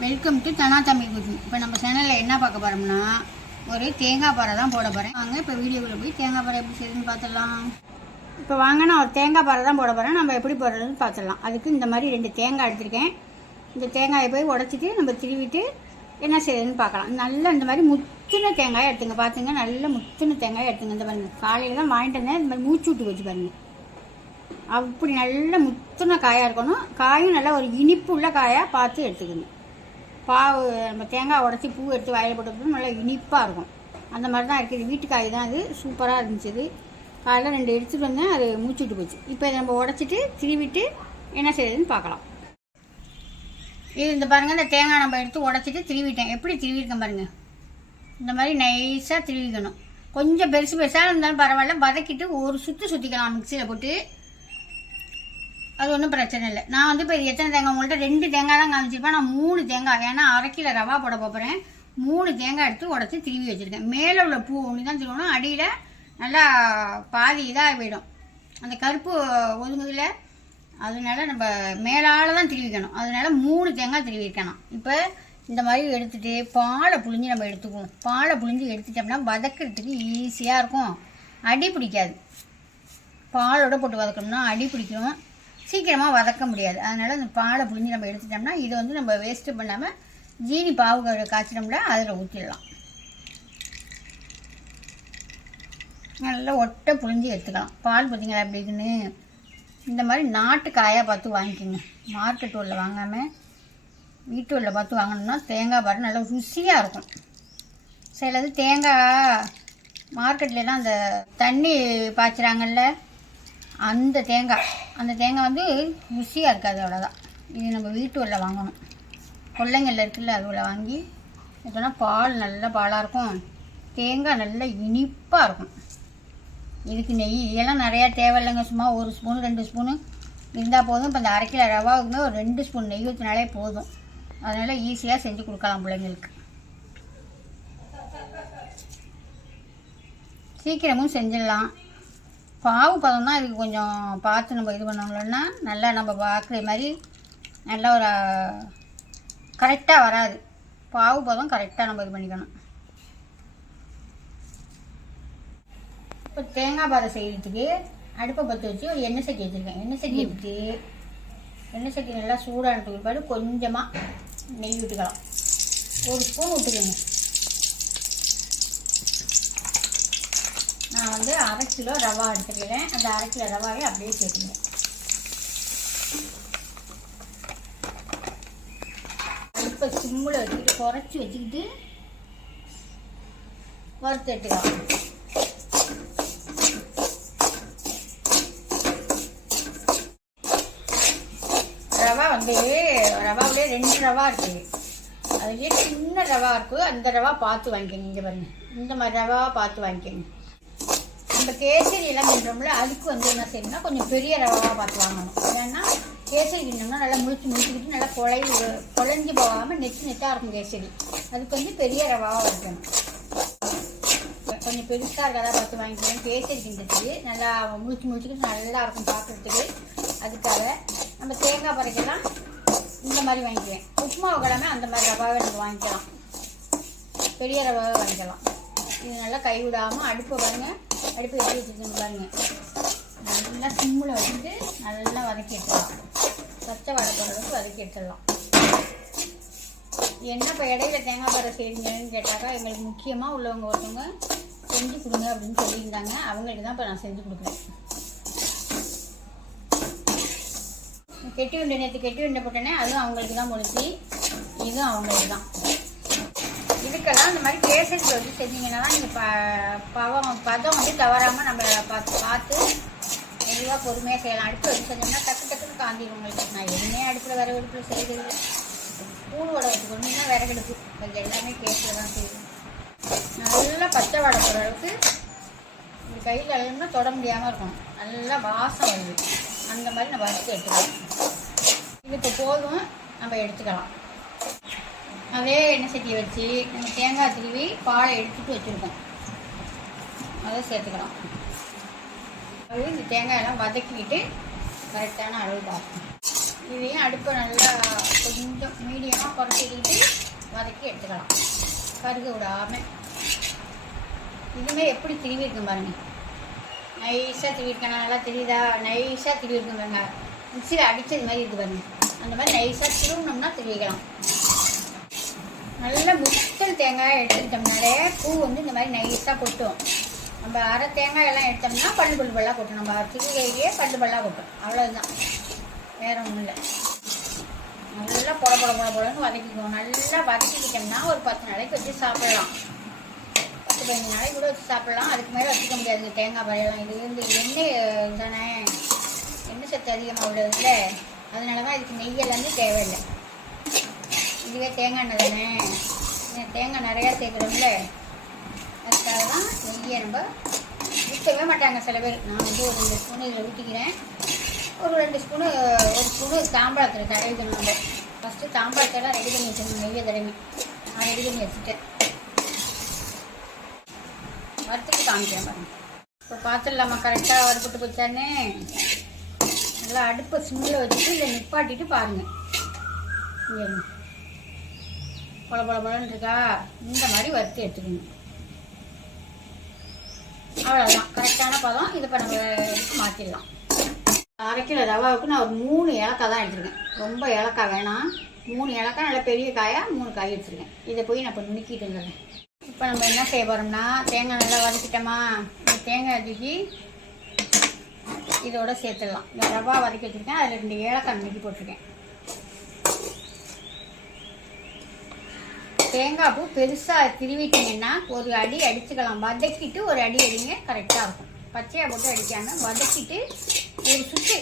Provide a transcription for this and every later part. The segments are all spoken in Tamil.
Welcome to Dhana Tamil cooking இப்போ நம்ம சேனலில் என்ன பார்க்க போகிறோம்னா ஒரு தேங்காய் பாறை தான் போட போகிறேன் வாங்க இப்போ வீடியோவில் போய் தேங்காய் பாறை எப்படி செய்யுதுன்னு பார்த்துடலாம். இப்போ வாங்க நான் ஒரு தேங்காய் பாறை தான் போட போகிறேன் நம்ம எப்படி போடுறதுன்னு பார்த்துடலாம். அதுக்கு இந்த மாதிரி ரெண்டு தேங்காய் எடுத்திருக்கேன். இந்த தேங்காயை போய் உடச்சிட்டு நம்ம திருவிட்டு என்ன செய்யுதுன்னு பார்க்கலாம். நல்ல இந்த மாதிரி முத்தின தேங்காய் எடுத்துங்க. பார்த்துங்க நல்ல முத்தின தேங்காயை எடுத்துங்க. இந்த பாருங்க காலையில் தான் வாங்கிட்டு வந்தேன். இந்த மாதிரி மூச்சு விட்டு வச்சு பாருங்க. அப்படி நல்ல முத்தின காயாக இருக்கணும். காயும் நல்லா ஒரு இனிப்பு உள்ள காயாக பார்த்து எடுத்துக்கணும். பாவு நம்ம தேங்காய் உடச்சி பூ எடுத்து வாயில் போட்டு நல்லா இனிப்பாக இருக்கும். அந்த மாதிரி தான் இருக்குது. வீட்டு காய் தான் அது. சூப்பராக இருந்துச்சு. இது காலையில் ரெண்டு எடுத்துகிட்டு வந்தேன். அது மூச்சுட்டு போச்சு. இப்போ இதை நம்ம உடச்சிட்டு திருவிட்டு என்ன செய்யுதுன்னு பார்க்கலாம். இது இந்த பாருங்கள் இந்த தேங்காய் நம்ம எடுத்து உடச்சிட்டு திருவிட்டேன். எப்படி திருவிருக்கேன் பாருங்கள் இந்த மாதிரி நைஸாக திருவிக்கணும். கொஞ்சம் பெருசு பெருசாக இருந்தாலும் பரவாயில்ல. வதக்கிட்டு ஒரு சுற்று சுற்றிக்கலாம் மிக்சியில் போட்டு. அது ஒன்றும் பிரச்சனை இல்லை. நான் வந்து இப்போ எத்தனை தேங்காய்? உங்கள்கிட்ட ரெண்டு தேங்காய் தான் காமிச்சிருப்பேன். நான் மூணு தேங்காய் ஏன்னா அரைக்கில ரவா போட போகிறேன் மூணு தேங்காய் எடுத்து உடச்சி திருவி வச்சுருக்கேன். மேலே உள்ள பூ ஒன்று தான் திருவணும் அடியில் நல்லா பாதி இதாக போயிடும். அந்த கருப்பு ஒதுங்குதில் அதனால நம்ம மேலால தான் திருவிக்கணும். அதனால மூணு தேங்காய் திருவிக்கணும் இப்போ இந்த மாதிரி எடுத்துகிட்டு பாலை புழிஞ்சு நம்ம எடுத்துக்குவோம். பாலை புழிஞ்சு எடுத்துட்டோம்னா வதக்கிறதுக்கு ஈஸியாக இருக்கும். அடி பிடிக்காது. பாலோட போட்டு வதக்கணும்னா அடி பிடிக்கும். சீக்கிரமாக வதக்க முடியாது. அதனால் அந்த பாலை புழிஞ்சு நம்ம எடுத்துட்டோம்னா இதை வந்து நம்ம வேஸ்ட்டு பண்ணாமல் ஜீனி பாவு க- காய்ச்சினோம்னா அதில் ஊற்றிடலாம் நல்லா ஒட்டை புழிஞ்சு எடுத்துக்கலாம். பால் பார்த்தீங்களா எப்படி இருக்குன்னு? இந்த மாதிரி நாட்டு காயாக பார்த்து வாங்கிக்கோங்க. மார்க்கெட் உள்ள வாங்காமல் வீட்டு உள்ள பார்த்து வாங்கினோம்னா தேங்காய் பாரு நல்லா ருசியாக இருக்கும். சிலது தேங்காய் மார்க்கெட்லலாம் அந்த தண்ணி பாய்ச்சுறாங்கல்ல அந்த தேங்காய். அந்த தேங்காய் வந்து ருசியாக இருக்காது அவ்வளோதான் இது நம்ம வீட்டு உள்ள வாங்கணும். கொள்ளைங்கல்ல இருக்குல்ல அது உள்ள வாங்கி எடுத்தோன்னா பால் நல்ல பாலாக இருக்கும். தேங்காய் நல்ல இனிப்பாக இருக்கும். இதுக்கு நெய் இதெல்லாம் நிறையா தேவையில்லைங்க. சும்மா ஒரு ஸ்பூன் ரெண்டு ஸ்பூனு. இருந்தால் போதும். இப்போ இந்த அரை கிலோ ரவாவுக்குமே ஒரு ரெண்டு ஸ்பூன் நெய் ஊற்றினாலே போதும். அதனால் ஈஸியாக செஞ்சு கொடுக்கலாம் பிள்ளைங்களுக்கு. சீக்கிரமும் செஞ்சிடலாம். பாவு பதம் தான் இதுக்கு கொஞ்சம் பார்த்து நம்ம இது பண்ணோம்னா நல்லா நம்ம பார்க்குற மாதிரி நல்லா ஒரு கரெக்டாக வராது. பாவு பதம் கரெக்டாக நம்ம இது பண்ணிக்கணும். இப்போ தேங்காய் பாறை செய்கிறதுக்கு அடுப்பை பற்ற வச்சு ஒரு எண்ணெய் சட்டி வச்சுருக்கேன். எண்ணெய் சட்டி எடுத்து எண்ணெய் சட்டி நல்லா சூடானதுக்கு பிற்பாடு கொஞ்சமாக நெய் விட்டுக்கலாம். ஒரு ஸ்பூன் விட்டுக்கோங்க. நான் வந்து அரை கிலோ ரவா எடுத்துக்கிறேன். அந்த அரை கிலோ ரவாவை அப்படியே சேர்த்துக்கிறேன். இப்போ சிம்மில் வச்சுக்கிட்டு குறைச்சி வச்சுக்கிட்டு வறுத்துட்டுக்கலாம் ரவா வந்து ரவாவிலே ரெண்டு ரவா இருக்குது அதுலேயே சின்ன ரவா இருக்குது அந்த ரவா பார்த்து வாங்கிக்கோங்க இங்கே பாருங்க. இந்த மாதிரி ரவா பார்த்து வாங்கிக்கோங்க. நம்ம கேசரி எல்லாம் பண்ணுறோம்ல அதுக்கு வந்து என்ன செய்யணும்னா கொஞ்சம் பெரிய ரவாவாக பார்த்து வாங்கணும். ஏன்னா கேசரி கிண்டோம்னா நல்லா முழிச்சு முடிச்சுக்கிட்டு நல்லா குழை குழஞ்சி போகாமல் நெட்டு நெட்டாக இருக்கும் கேசரி. அதுக்கு வந்து பெரிய ரவாவாக வைக்கணும் கொஞ்சம் பெருசாக இருக்கதா பார்த்து வாங்கிக்கிறேன் கேசரி கிண்டத்துக்கு நல்லா முழிச்சு முழிச்சுக்கிட்டு நல்லா இருக்கும் பார்க்குறதுக்கு அதுக்காக நம்ம தேங்காய் பறைக்கலாம் இந்த மாதிரி வாங்கிக்குவேன் உப்புமாவை கிழமை அந்த மாதிரி ரவாவை நம்ம வாங்கிக்கலாம். பெரிய ரவாவை வாங்கிக்கலாம். இது நல்லா கைவிடாமல் அடுப்பை பாருங்க. அடுப்பு எப்படி வச்சுருக்கேன் பாருங்கள் நல்லா சிம்மில் வச்சுட்டு நல்லா வதக்கி எடுத்துடலாம். பச்சை வடை வதக்கி எடுத்துடலாம். என்ன இப்போ இடையில தேங்காய் பாறை செய்றீங்கன்னு கேட்டாக்கா எங்களுக்கு முக்கியமாக உள்ளவங்க ஒருத்தவங்க செஞ்சு கொடுங்க அப்படின்னு சொல்லியிருந்தாங்க. அவங்களுக்கு தான் இப்போ நான் செஞ்சு கொடுக்குறேன். கெட்டி உண்டை நேற்று கெட்டி உண்டை போட்டேனே அதுவும் அவங்களுக்கு தான் முடிச்சு இதுவும் அவங்களுக்கு தான். இதுக்கெல்லாம் இந்த மாதிரி கேசரி வச்சு செஞ்சீங்கன்னா நீங்கள் ப பவம் பதம் வந்து தவறாமல் நம்ம பார்த்து பார்த்து மெதுவாக பொறுமையாக செய்யலாம். அடுப்பு வச்சு செஞ்சோம்னா டக்கு டக்குன்னு காந்தி உங்களுக்கு நான் எதுவுமே அடுப்பில் விறகு அடுப்பில் செய்கிறது கூழ் வடை வச்சுக்கணும்னா விறகடுப்பு. கொஞ்சம் எல்லாமே கேஸில் தான் செய்யணும் நல்லா பச்சை வடை போடுற அளவுக்கு இந்த கையில் எல்லாம் தொட முடியாமல் இருக்கும். நல்லா வாசம் வருது. அந்த மாதிரி நம்ம வறுத்து எடுத்துக்கலாம். இது இப்போ போதும். நம்ம எடுத்துக்கலாம். அதே எண்ணெய் சட்டியை வச்சு நம்ம தேங்காய் திருவி பாலை எடுத்துட்டு வச்சுருக்கோம். அதை சேர்த்துக்கலாம் அது இந்த தேங்காயெல்லாம் வதக்கிக்கிட்டு கரெக்டான அளவு பார்க்கணும். இதையும் அடுப்பை நல்லா கொஞ்சம் மீடியமாக குறைச்சிக்கிட்டு வதக்கி எடுத்துக்கலாம். கருக விடாமல் இதுவுமே எப்படி திருவிருக்கும் பாருங்க. நைஸாக திருவிருக்கேன். நல்லா தெரியுதா? நைஸாக திருவிருக்கும் பாருங்க. மிக்சியில் அடித்தது மாதிரி இருக்குது பாருங்க. அந்த மாதிரி நைஸாக திருவினோம்னா திருவிக்கலாம். நல்ல முத்தல் தேங்காய் எடுத்துக்கிட்டோம்னாலே பூ வந்து இந்த மாதிரி நைஸாக கொட்டும். நம்ம அரை தேங்காய் எல்லாம் எடுத்தோம்னா பல்லு பல்லு பல்லாக கொட்டும். நம்ம திருவையிலேயே பல்லு பல்லாக கொட்டும். அவ்வளோதான் வேற ஒன்றும் இல்லை. நல்லா பொல பொல பொல பொலன்னு வதக்கிக்குவோம். நல்லா வதக்கிக்கிட்டோம்னா ஒரு பத்து நாளைக்கு வச்சு சாப்பிடலாம். பத்து பதினஞ்சு நாளைக்கு கூட வச்சு சாப்பிடலாம். அதுக்கு மேலே வச்சுக்க முடியாது. தேங்காய் பழையெல்லாம் இது இருந்து எண்ணெய் தானே எண்ணெய் சத்து அதிகமாக உள்ளதுல அதனால தான் இதுக்கு நெய் எல்லாமே தேவையில்லை. இதுவே தேங்காய் எண்ணெய் தானே? தேங்காய் நிறையா சேர்க்குறோம்ல. அதுக்காக தான் நெய்யை நம்ம ஊற்றவே மாட்டாங்க சில பேர். நான் வந்து ஒரு ரெண்டு ஸ்பூனு இதில் ஊற்றிக்கிறேன் ஒரு ரெண்டு ஸ்பூனு ஒரு ஸ்பூனு தாம்பாளத்தில் தடவிக்கணும் நம்ம. ஃபஸ்ட்டு தாம்பாளத்தெல்லாம் ரெடி பண்ணி வச்சிடணும் நெய்யை தடவி. நான் ரெடி பண்ணி வச்சுட்டேன். வறுத்துட்டு காமிக்கிறேன் பாருங்க. இப்போ பார்த்துடலாமா கரெக்டாக வறுத்துட்டு போச்சானே நல்லா அடுப்பை சிம்மில் வச்சுட்டு இதை நிப்பாட்டிட்டு பாருங்கள் இங்கே பொல பொல பொலன்னு இருக்கா? இந்த மாதிரி வறுத்து எடுத்துக்கணும். அவ்வளோதான் கரெக்டான பதம். இதை இப்போ நம்ம இதுக்கு மாற்றிடலாம் அரைக்கிற ரவாவுக்கு நான் ஒரு மூணு ஏலக்காய் தான் எடுத்துருக்கேன். ரொம்ப ஏலக்காய் வேணாம். மூணு ஏலக்காய் நல்ல பெரிய காயாக மூணு காய் எடுத்துருக்கேன். இதை போய் நான் இப்போ நுணுக்கிட்டு வந்துடுறேன். இப்போ நம்ம என்ன செய்ய போகிறோம்னா தேங்காய் நல்லா வதக்கிட்டோமா? இந்த தேங்காய் தூக்கி இதோட சேர்த்துடலாம். இந்த ரவா வதக்கி வச்சுருக்கேன். அதில் ரெண்டு ஏலக்காய் நுணுக்கி போட்டிருக்கேன். தேங்காய் பூ பெருசாக திருவிட்டிங்கன்னா ஒரு அடி அடிச்சுக்கலாம். வதக்கிட்டு ஒரு அடி அடிங்க கரெக்டாக இருக்கும். பச்சையாக போட்டு அடிக்காமல் வதக்கிட்டு ஒரு சுற்று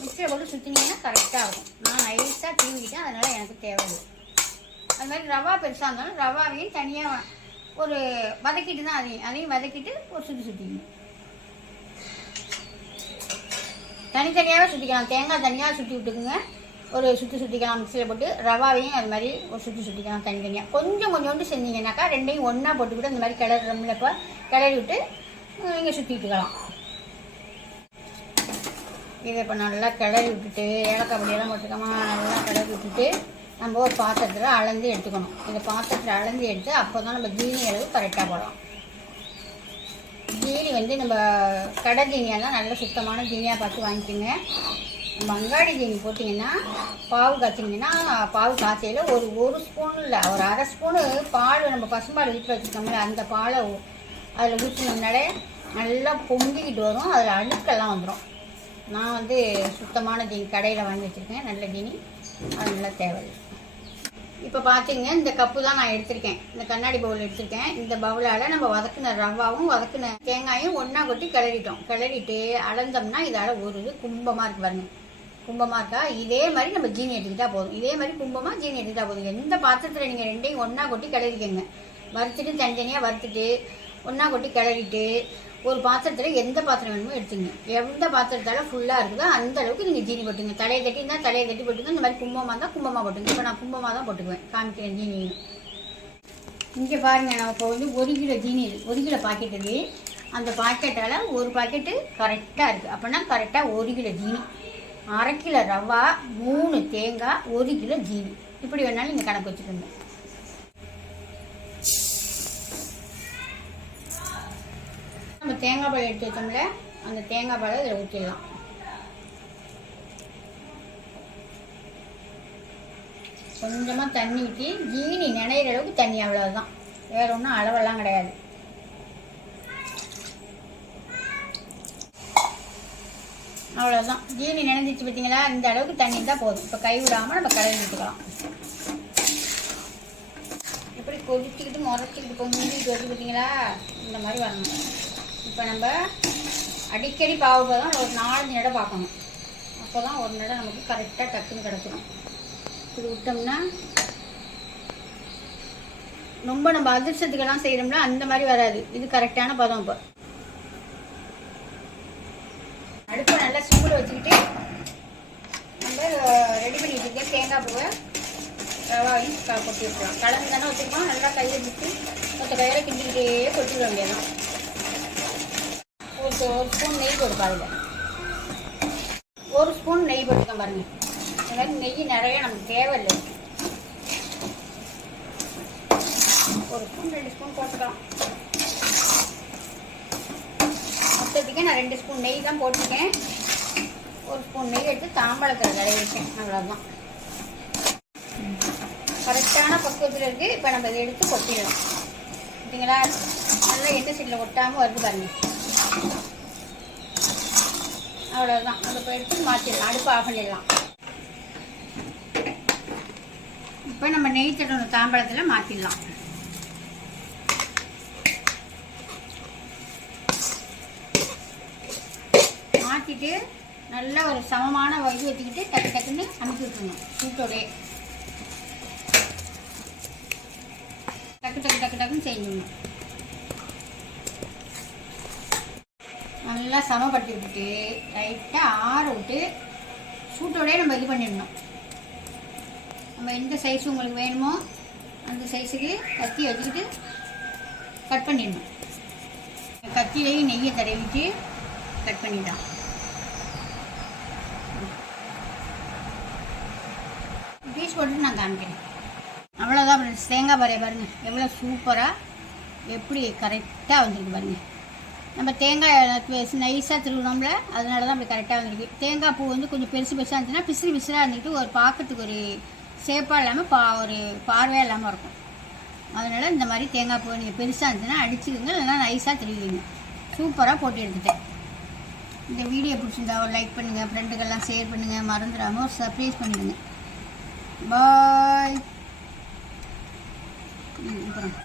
மிக்சியில் போட்டு சுற்றினீங்கன்னா கரெக்டாக இருக்கும். நான் நைஸாக திருவிட்டேன் அதனால் எனக்கு தேவையில்லை. அது மாதிரி ரவா பெருசாக இருந்தாலும் ரவாவையும் தனியாக ஒரு வதக்கிட்டு தான் அதையும் அதையும் வதக்கிட்டு ஒரு சுற்றி சுற்றிக்கணும் தனித்தனியாகவே சுற்றிக்கலாம் தேங்காய் தனியாக சுற்றி விட்டுக்குங்க. ஒரு சுற்றி சுற்றிக்கலாம் மிக்சியில் போட்டு ரவாவையும் அது மாதிரி ஒரு சுற்றி சுற்றிக்கலாம் தனித்தனியாக கொஞ்சம் கொஞ்சோண்டு செஞ்சீங்கன்னாக்கா ரெண்டையும் ஒன்றா போட்டுக்கிட்டு இந்த மாதிரி கிளறோம்ல இப்போ கிளறி விட்டு நீங்கள் சுற்றி விட்டுக்கலாம் இதை இப்போ நல்லா கிளறி விட்டுட்டு ஏலக்காய் பொடியெல்லாம் போட்டுக்கமா நல்லா கிளறி விட்டுட்டு நம்ம ஒரு பாத்திரத்தில் அளந்து எடுத்துக்கணும். இந்த பாத்திரத்தில் அளந்து எடுத்து அப்போ தான் நம்ம ஜீனி அளவு கரெக்டாக போடலாம். ஜீனி வந்து நம்ம கடை ஜீனியெல்லாம் நல்ல சுத்தமான ஜீனியாக பார்த்து வாங்கிக்கோங்க. மங்காடி தீனி போட்டிங்கன்னா பாவு காய்ச்சிங்கன்னா பாவு காய்ச்சையில் ஒரு ஒரு ஸ்பூன் இல்லை ஒரு அரை ஸ்பூனு பால் நம்ம பசும்பால் வீட்டில் வச்சுருக்கோம்ல அந்த பாலை அதில் ஊற்றினோம்னாலே நல்லா பொங்கிக்கிட்டு வரும் அதில் அழுக்கெல்லாம் வந்துடும் நான் வந்து சுத்தமான தீனி கடையில் வாங்கி வச்சுருக்கேன் நல்ல தீனி அது நல்லா தேவையில்லை. இப்போ பார்த்தீங்க இந்த கப்பு தான் நான் எடுத்திருக்கேன். இந்த கண்ணாடி பவுல் எடுத்திருக்கேன். இந்த பவுலால் நம்ம வதக்குன ரவாவும் வதக்குன தேங்காயும் ஒன்றா கொட்டி கிளறிட்டோம். கிளறிட்டு அளந்தோம்னா இதால் ஒரு கும்பமாக இருக்கு வரணும் கும்பமாக இருக்கா? இதே மாதிரி நம்ம ஜீனி எடுத்துக்கிட்டா போதும். இதே மாதிரி கும்பமாக ஜீனி எடுத்துக்கிட்டா போதும். எந்த பாத்திரத்தில் நீங்கள் ரெண்டையும் ஒன்றா கொட்டி கிளறிக்கங்க. வறுத்துட்டு தனித்தனியாக வறுத்துட்டு ஒன்றா கொட்டி கிளறிட்டு ஒரு பாத்திரத்தில் எந்த பாத்திரம் வேணுமோ எடுத்துங்க எந்த பாத்திரத்தால் ஃபுல்லாக இருக்குதோ அந்த அளவுக்கு நீங்கள் ஜீனி போட்டுங்க தலையை தட்டி இருந்தால் தலையை தட்டி போட்டுங்க இந்த மாதிரி கும்பமாக இருந்தால் கும்பமாக போட்டுங்க இப்போ நான் கும்பமாக தான் போட்டுக்குவேன். காமிக்கிறேன் ஜீனி இங்கே பாருங்கள் நான் இப்போ வந்து ஒரு கிலோ ஜீனி ஒரு கிலோ பாக்கெட் இருக்குது அந்த பாக்கெட்டால் ஒரு பாக்கெட்டு கரெக்டாக இருக்குது அப்படின்னா கரெக்டாக ஒரு கிலோ ஜீனி அரை கிலோ ரவா மூணு தேங்காய் ஒரு கிலோ ஜீனி. இப்படி வேணாலும் நீங்கள் கணக்கு வச்சுக்கோங்க. நம்ம தேங்காய் பால் எடுத்து வச்சோம்ல அந்த தேங்காய் பாலை இதில் ஊற்றிடலாம் கொஞ்சமாக தண்ணி ஊற்றி ஜீனி நினைகிற அளவுக்கு தண்ணி அவ்வளோதான் வேற ஒன்றும் அளவெல்லாம் கிடையாது. அவ்வளோதான் ஜீனி நினைஞ்சிச்சு பார்த்தீங்களா? இந்த அளவுக்கு தண்ணி தான் போதும். இப்போ கை விடாமல் நம்ம கலரி விட்டுக்கலாம் எப்படி கொதிச்சுக்கிட்டு முறைச்சிக்கிட்டு பொங்கிட்டு வருது பார்த்தீங்களா? இந்த மாதிரி வரணும். இப்போ நம்ம அடிக்கடி பாவுபதம் ஒரு நாலஞ்சு நடை பார்க்கணும். அப்போ தான் ஒரு நடை நமக்கு கரெக்டாக டக்குன்னு கிடச்சிடும் இப்படி விட்டோம்னா ரொம்ப நம்ம அதிர்ஷ்டத்துக்கெல்லாம் செய்கிறோம்னா அந்த மாதிரி வராது. இது கரெக்டான பதம் இப்போ. அடுப்பை நல்லா சிம்பிள் வச்சுக்கிட்டு நம்ம ரெடி பண்ணி தேங்காய் பூவை ரவாவையும் கொட்டி வைக்கலாம் கலந்து தானே வச்சுருக்கோம். நல்லா கையில் விட்டு மொத்த கையில் கிண்டிக்கிட்டே கொட்டிட வேண்டியதான் ஒரு ஒரு ஸ்பூன் நெய் போடுப்பா ஒரு ஸ்பூன் நெய் போட்டுக்கேன் பாருங்கள் இந்த மாதிரி நெய் நிறைய நமக்கு தேவையில்லை. ஒரு ஸ்பூன் ரெண்டு ஸ்பூன் போட்டுக்கலாம். மொத்தத்துக்கு நான் ரெண்டு ஸ்பூன் நெய் தான் போட்டிருக்கேன். ஒரு ஸ்பூன் நெய் எடுத்து தாம்பழத்தில் தடவிட்டேன் அவ்வளோதான் கரெக்டான பக்குவத்தில் இருக்குது இப்போ நம்ம இதை எடுத்து கொட்டிடலாம். பார்த்தீங்களா? நல்லா எண்ணெய் சீட்டில் ஒட்டாமல் வருது பாருங்க. அவ்வளோதான் அதை இப்போ எடுத்து மாற்றிடலாம் அடுப்பு ஆஃப் பண்ணிடலாம். இப்போ நம்ம நெய் தடவை தாம்பழத்தில் மாற்றிடலாம் மாற்றிட்டு நல்லா ஒரு சமமான இது வச்சுக்கிட்டு டக்கு டக்குன்னு அமுக்கி விட்டுருணும் சூட்டோடே டக்கு டக்கு டக்கு டக்குன்னு செஞ்சிடணும் நல்லா சமப்படுத்தி விட்டுட்டு லைட்டாக ஆற விட்டு சூட்டோடே நம்ம இது பண்ணிடணும். நம்ம எந்த சைஸ் உங்களுக்கு வேணுமோ அந்த சைஸுக்கு கத்தி வச்சுக்கிட்டு கட் பண்ணிடணும். கத்தியிலையும் நெய்யை தடவிட்டு கட் பண்ணிடலாம். போட்டு நான் காமிக்கிறேன். அவ்வளோதான் ஃப்ரெண்ட்ஸ் தேங்காய் பாறை பாருங்கள் எவ்வளோ சூப்பராக எப்படி கரெக்டாக வந்திருக்கு பாருங்கள் நம்ம தேங்காய் நைஸாக திருவிழாம்ல அதனால தான் அப்படி கரெக்டாக வந்திருக்கு. தேங்காய் பூ வந்து கொஞ்சம் பெருசு பெருசாக இருந்துச்சுன்னா பிசிறு பிசிறாக இருந்துக்கிட்டு ஒரு பார்க்கறதுக்கு ஒரு சேஃபாக இல்லாமல் பா ஒரு பார்வையாக இல்லாமல் இருக்கும். அதனால் இந்த மாதிரி தேங்காய் பூ நீங்கள் பெருசாக இருந்துச்சுன்னா அடிச்சுக்கோங்க இல்லைன்னா நைஸாக திருவிங்க சூப்பராக போட்டு எடுத்துட்டேன். இந்த வீடியோ பிடிச்சிருந்தா ஒரு லைக் பண்ணுங்கள் ஃப்ரெண்டுக்கெல்லாம் ஷேர் பண்ணுங்கள் மறந்துடாமல் ஒரு சர்ப்ரைஸ் பண்ணிடுங்க பாய் அப்புறம்